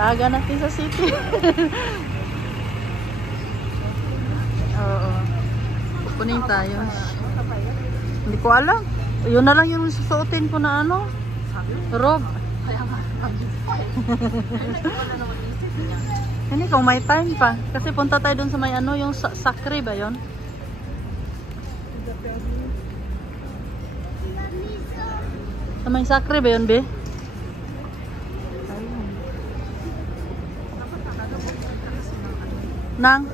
Aga natin sa city. Oo. Pupunin tayo. Hindi ko alam. Yun na lang yung susuotin ko na ano. Rob. Hindi kung may time pa. Kasi punta tayo dun sa may ano, yung Sacre ba yun? Sa may Sacre ba yun, be? Nang?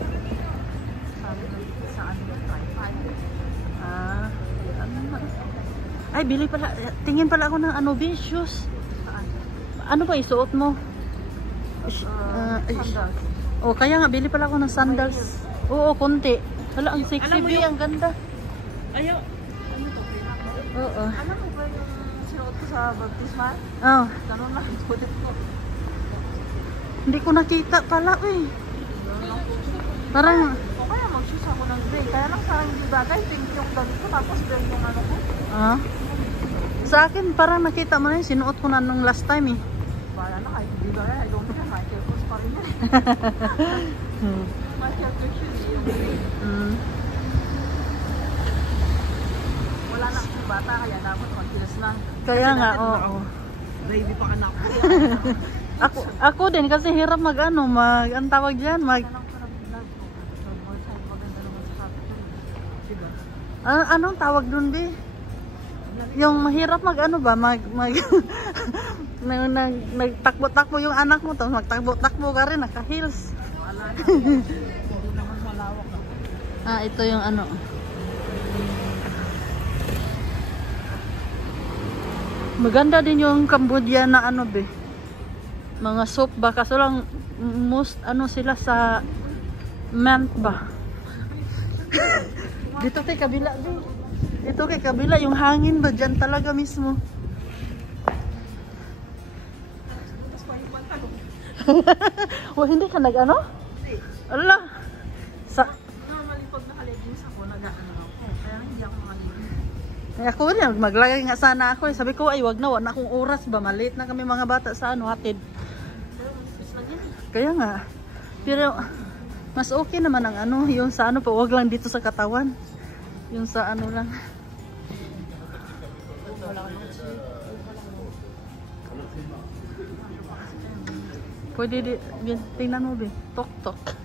Ay, bili pala. Tingin pala ako ng ano, be, shoes. Ano ba isuot mo? Sandals. Oh, kaya nga, bili pala ako ng sandals. Oo, konti. Hala, ang sexy, be, ang ganda. Ayaw. Ano to? Oo. Alam mo ba yung sinuot ko sa baptismal? Oh. Ganun lang. Sulit ko. Hindi ko nakita pala, eh. Parang... O kaya mag-shoes ako ng gray. Kaya lang parang hindi bagay. Pink yung damit ko. Tapos gray yung ano ko. Ah? Sa akin, parang nakita mo na yun. Sinuot ko na nung last time, eh. Bahala na kahit hindi bagay. I don't care. Michael Kors pa rin yan. Michael Kors yun. Wala na akong bata. Kaya dapat mag-kilos lang. Kaya nga, oo. Baby pa anak ko. Ako din kasi hirap ang tawag diyan, anong tawag dun, be? Yung mahirap nagtakbo-takbo yung anak mo, tapos magtakbo-takbo ka rin, naka-heels. Hindi naman malawak. Ito yung ano. Maganda din yung Cambodia na ano, be. Mga soap ba? Kaso lang, most ano sila sa mint ba? Dito kay kabila, be. Dito kay kabila, yung hangin ba? Dyan talaga mismo. Hindi ka nag-ano? Hindi. Ala. Normally pag naka-leggings ako, nag-ano ako. Kaya hindi ako maka-leggings. Ako rin, maglagay nga sana ako. Sabi ko, ay wag na akong oras ba? Maliit na kami mga bata sa ano, hatid. Kaya nga. Pero, mas okay naman ang ano, yung sa ano pa, wag lang dito sa katawan. Yung sa ano lang. Pwede di, tingnan mo, be. Tok-tok.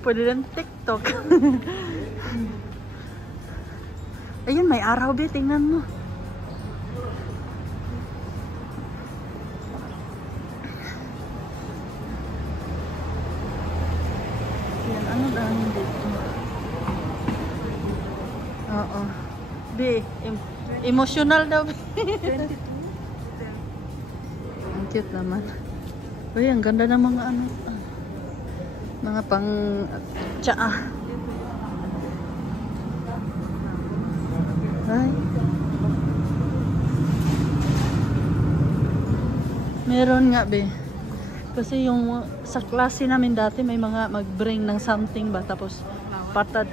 Pwede din TikTok. Ayun, may araw, be. Tingnan mo. Yan, ano lang dito? Oo. Be, emotional daw, be. 22. Ang cute naman. Uy, ang ganda ng mga ano. Mga pang tsaa. Ay. Meron nga, be. Kasi yung sa klase namin dati may mga mag-bring ng something ba, tapos patad.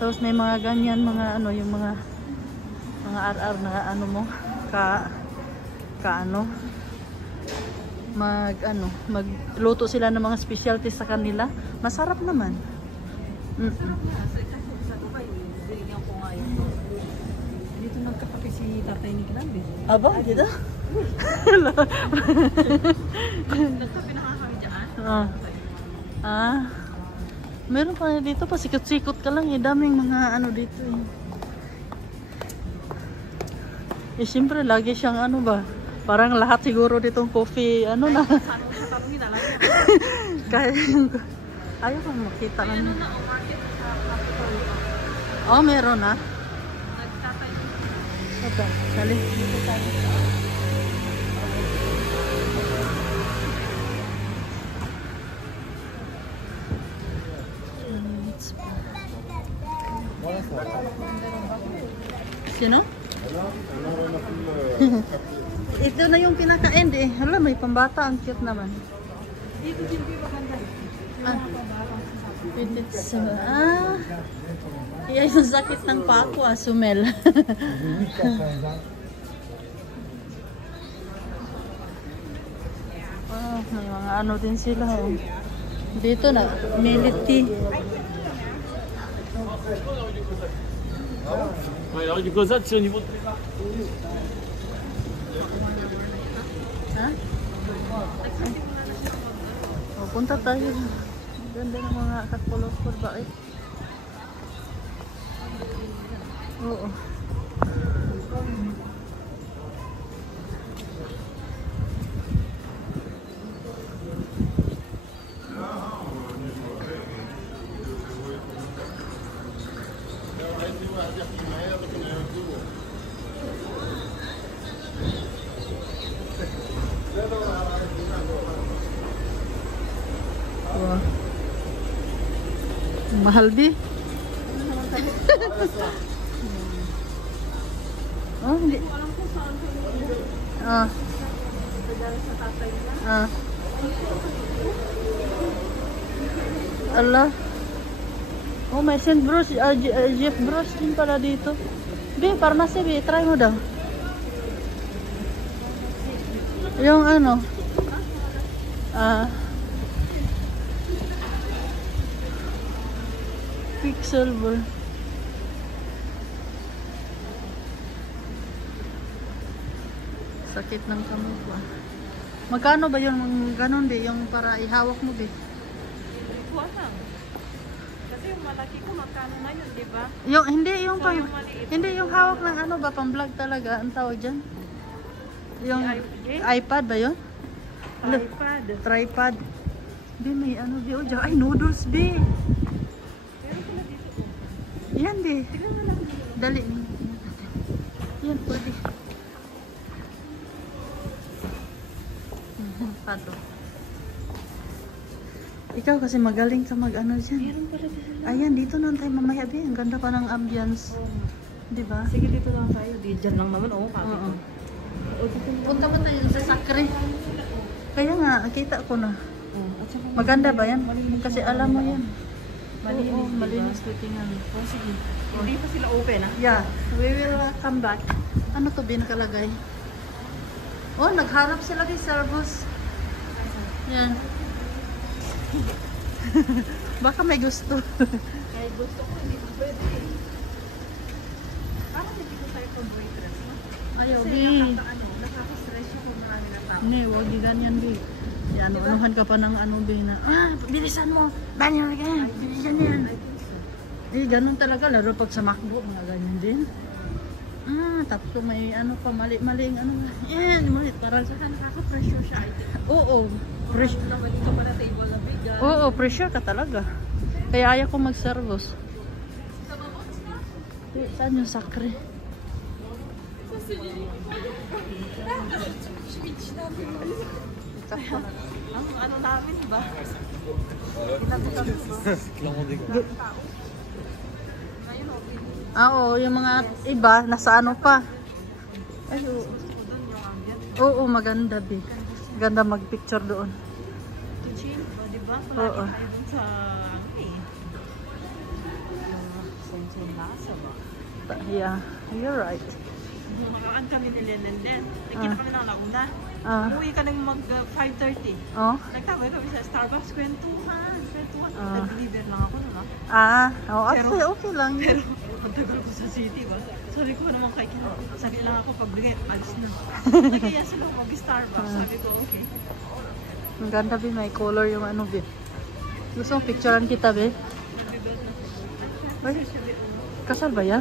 Tapos may mga ganyan, mga ano, yung mga RR na ano mo magluto sila ng mga specialties sa kanila. Masarap naman. Dito nagkakape si tatay ni Kilambi. Aba, dito? Nagkape na kami dyan. Meron pa dito, pa sikot-sikot ka lang, daming mga ano dito eh. Siyempre lagi siyang ano ba, parang lahat siguro ditong coffee, ano na. Kaya ayaw kong makita lang. Oh, meron na. Okay, sali. Sino? Ito na yung pinaka-end eh. Hala, may pambata. Ang cute naman. Dito din po maganda. Iya, yung sakit ng pako, Sumel. Oh, may mga ano din sila. Oh. Dito na, milk tea. Ouais, alors du Cosat, c'est au niveau de... Ha? Oh, punta tayo. Ganda ng mga kakulokor ba eh? Oo. Wow. Mahal di? Oh, hindi. Alam ko saan kayo. Ah. Regalo sa tatay niya. Ah. Allah. Oh, may St. Bruce, Jeff Bruce din pala dito. Be, pharmacy, be, try mo daw. Yung ano? Quicksilver. Sakit ng kamay ko. Magkano ba yung ganon be? Yung para ihawak mo be? Hindi ko alam. Kasi yung malaki ko, magkano na yun, di ba? Yung, hindi yung So, pang, yung maliit. hindi yung hawak ng ano ba? Pang vlog talaga. Ang tawag dyan? Yung iPad ba yun? iPad. Tripod. Be, may ano be? Oh, dyan. Ay, noodles be. Pero pala dito ko. Yan be. Tignan mo lang. Dali. Yan, pwede. Pato. Ikaw kasi magaling ka mag-ano dyan. Meron pala dito. Ayan, dito na tayo mamaya be. Ang ganda pa ng ambience. Diba? Sige, dito lang tayo. Diyan lang naman. Oo, kami Oo. ko. Punta ba tayo sa Sacre? Kaya nga, kita ko na. At saka Maganda ba yan? malinis Kasi yung alam mo ano. yan. Malinis, Oo, diba? malinis titingnan. Oh, sige. Hindi pa sila open, ah. Yeah, we will come back. Ano to bin nakalagay? Oh, nagharap sila di servos. Yan. Baka may gusto. Kahit gusto ko, hindi ko pwede. Parang hindi ko tayo kung boyfriend, no? Ayaw, Kasi di. nakaka-stress siya kung marami na tao. Hindi, huwag di ganyan, di. Yan, unuhan ka pa ng ano, di na. Bilisan mo. Banyan ka. Bilisan yan. Eh, ganun talaga. Laro pag sa MacBook, mga ganyan din. Tapos kung may ano pa, mali-maling ano. Yan, mali. Parang Saka nakaka-pressure siya, I think. oo. Pressure. Naman dito pala table na bigat. Oo, pressure ka talaga. Kaya ayaw ko mag-servos. Saan yung Sacre? Ang ano namin, ba? Ginagutan ko. Ngayon, okay. Oo, yung mga iba, nasa ano pa. Ay, oo. Doon yung ambient. Oo, maganda, be. Ganda mag-picture doon. Kitchen, diba? Oo. Palagi tayo dun sa, ano eh. Sa lasa ba? Yeah, you're right. Nung nakaraan kami ni Lenenden, nagkita kami ng nauna. Umuwi ka ng mag 5:30. Oh? Nagtabay kami sa Starbucks, kwentuhan. Ah. Nag-deliver lang ako nun, Oo, Pero- actually, okay lang. Pero, ang tagal ko sa city ba? Sabi ko naman kay Kina, sabi lang ako pabigay, alis na. Nagkaya sila mag-Starbucks, sabi ko okay. Ang ganda, be. May color yung ano, be. Gusto mong picturean kita, be? Ay, kasal ba yan?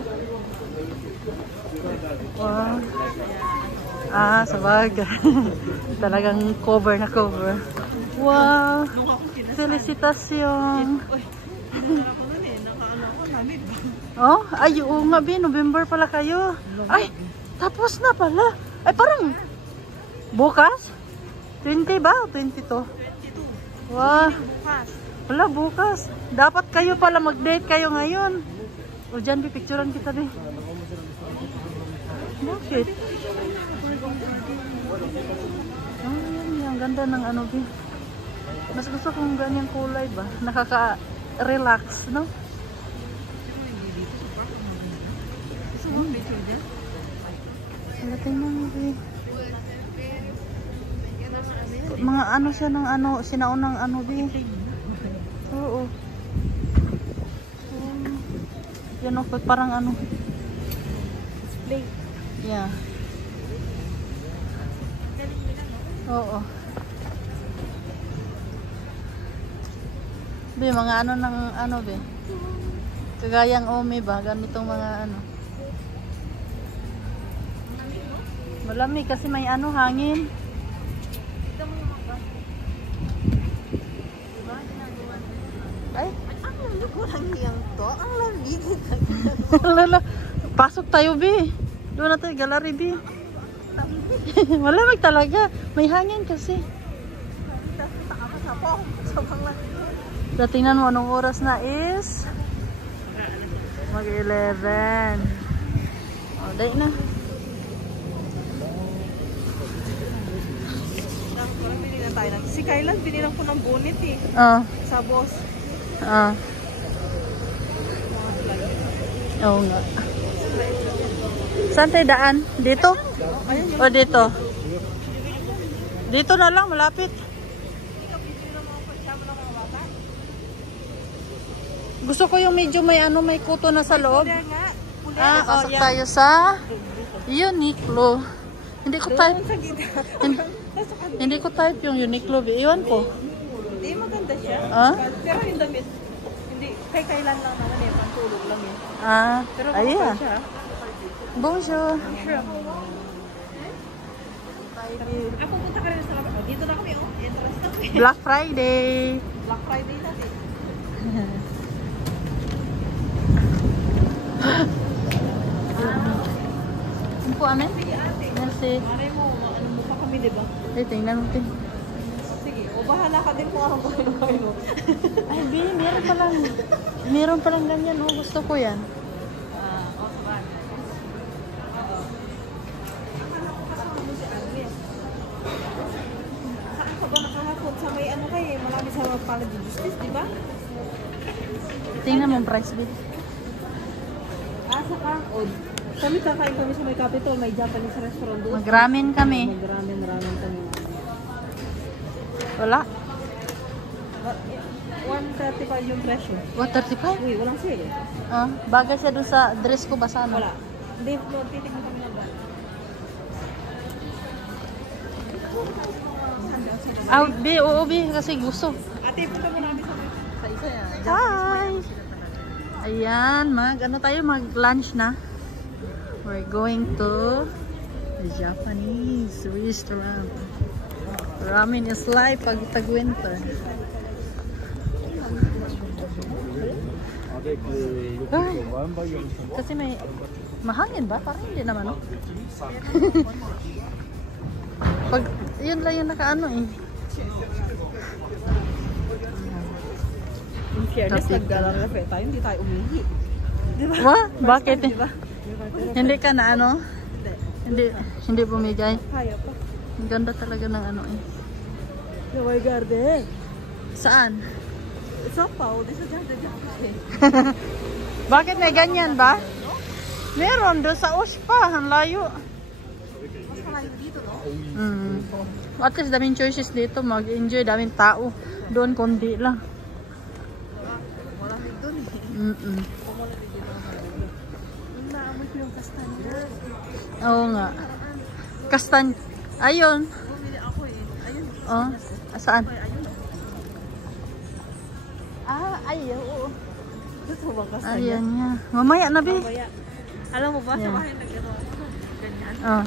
Wow. Sabagay. Talagang cover na cover. Wow. Nung ako kinasal, Felicitasyon. uy, nagkara ko nun eh, nakaano ako, lamig ba? Oh, ay, oo nga, be. November pala kayo. Ay, tapos na pala. Ay, parang bukas? 20 ba? 22. 22. Wow. Bukas. Wala, bukas. Dapat kayo pala mag-date kayo ngayon. O, dyan, be. Picturean kita, be. Bakit? Yan. Ang ganda ng ano, be. Mas gusto kong ganyang kulay ba? Nakaka-relax, no? Gusto mo ang picture dyan? Wala, tingnan mo, be. mga ano siya ng ano, sinaunang ano din. Oo. Yan o, parang ano. Display. Yeah. Oo. Be, mga ano ng ano be. Kagayang ome ba, ganitong mga ano. Malamig kasi may ano, hangin. Ay, Ang lamig ko lang niyang to. Ang lamig. lala. Pasok tayo be. Doon na tayo, gallery be. Malamig talaga. May hangin kasi. Sobrang lamig. Tingnan mo anong oras na is mag-11. Oh, day na. Parang binilang tayo. Si Kailan, binilang ko ng bonnet eh. Oh, Sa boss. ah. Oo nga. Saan tayo daan? Dito? O dito? Dito na lang, malapit. Gusto ko yung medyo may ano, may kuto na sa loob. Puler nga. Puler. Ah, pasok tayo sa Uniqlo. Hindi ko type. Sa gitna. Hindi ko type yung Uniqlo. Iwan ko. Hindi, maganda siya. Ah? Pero yung damit, hindi, kay Kailan lang naman eh, pantulog lang eh. Ah, Pero ayan. makapal siya. Bonjour. Sure. Ako punta ka rin sa labas. Dito na kami, oh. Entrance na kami. Black Friday. Black Friday natin. Ano po, amen? Sige, ate. Merci. Mare mo, ano mo pa kami, di ba? Tingnan mo. Sige, o bahala ka din kung anong kain mo. Ay, B, meron palang. Meron palang ganyan. Oh, gusto ko yan. O, sabagay. Oo. Akala ko kasama mo si Agnes. Saan ka ba nakahapon? Sa may ano kayo, malami sa Palace de Justice, di ba? Tingnan mo ang price bid. Sa Kangod. Kami kakain kami sa may Capitol, may Japanese restaurant doon. Mag-ramen kami. Mag-ramen kami. Wala. 135 yung presyo. What, 35? Uy, walang sale eh. Ah, bagay siya doon sa dress ko ba sana? Wala. Hindi, titignan kami ng brand. Ah, B, oo, B, kasi gusto. Ate, punta mo namin sa isa yan. Hi! Ayan, ano tayo, mag-lunch na. We're going to the Japanese restaurant. Ramen is life pag tag-winter. Ay, kasi may mahangin ba? Parang hindi naman, no? Pag, yun lang yung nakaano eh. In fairness, naggalang cafe tayo, hindi tayo umihi. Di ba? What? Bakit? Di ba? Hindi ka na ano? Hindi bumigay. Kaya pa. Ang ganda talaga ng ano eh. Naway garden. Saan? Sa Pao, di sa Garden Cafe. Bakit may ganyan ba? Meron doon sa Uspa, ang layo. Mas malayo dito, no? At least daming choices dito, mag-enjoy, daming tao. Doon kundi lang. Wala din doon eh. Kung wala din dito. Yung naamoy ko yung kastanya. Oo nga. Kastan. Ayun. Bumili ako eh. Ayun. Oh, saan? Ayun. Ayun. Oo. Ito bang kastanya? Ayan niya. Mamaya na, Bi. Mamaya. Alam mo ba, sa Yeah. bahay nagano ako. Ganyan. Oh.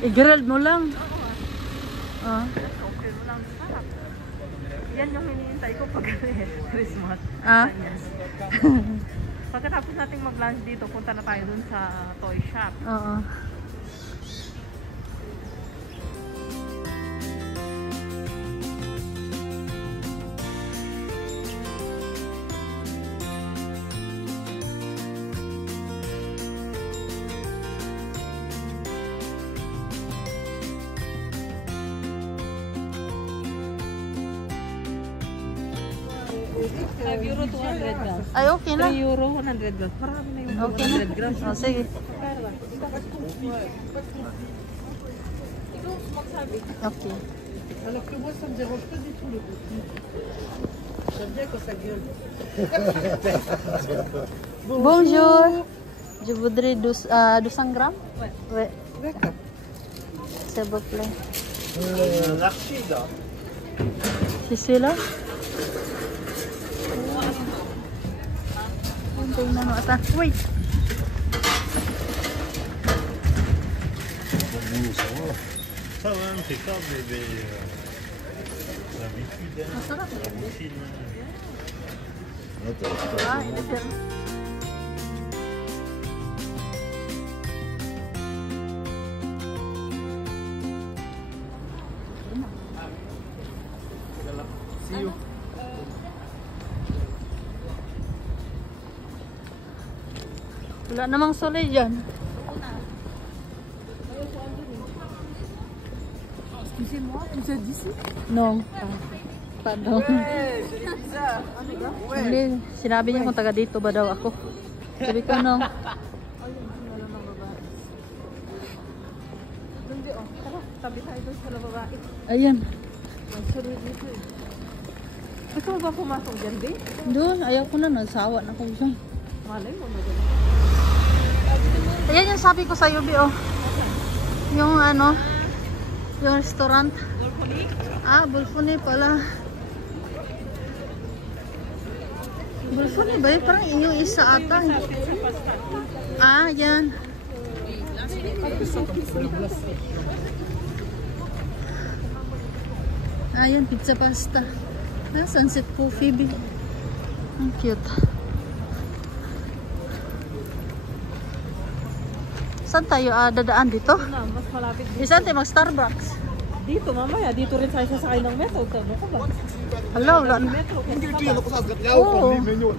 I-grilled mo lang. Oh. Okay mo lang. Sarap. Yan yung hinihintay ko pag Christmas. Ah? Yes. Pagkatapos nating mag-lunch dito, punta na tayo dun sa toy shop. Oo. €5, 200 grams. Ay, okay na. €3, 100 grams. Marami na yung Okay 100 na. grams. Oh, sige. Ikaw magsabi. Okay. Alors que moi, ça me dérange pas du tout le goût. J'aime bien quand ça gueule. Bonjour. Je voudrais 200 grammes. Ouais. Ouais, D'accord. s'il vous plaît. L'archide. C'est celui-là. Tingnan mo ata. Wait. Ça va, impeccable, mais l'habitude, hein. Masarap. La bouchine. Ah, ini sir. See you. Wala namang solay dyan. Excusez-moi, vous êtes d'ici? No. Pardon. Hindi, sinabi niya kung taga dito ba daw ako. Sabi ko no. Hindi, oh. Tara, tabi tayo doon sa babae. Ayan. Magsuloy dito eh. Gusto mo ba pumasok dyan, babe? Doon, ayaw ko na. Nagsawa na ako dyan. Malay mo, madali. Ayan yung sabi ko sa Yubi, oh. Yung ano, yung restaurant. Ah, Bulfuni pala. Bulfuni ba yun? Parang yung isa ata. Ah, yan. Ah, yan, pizza pasta. Ah, Sunset Coffee, B. Ang cute. Saan tayo dadaan dito? Na, mas malapit dito. Saan tayo mag-Starbucks? Dito, mamaya. Dito rin tayo sasakay ng metro. Tama ko ba? Hello, wala na. Metro. Hindi ko sa Oo. menu.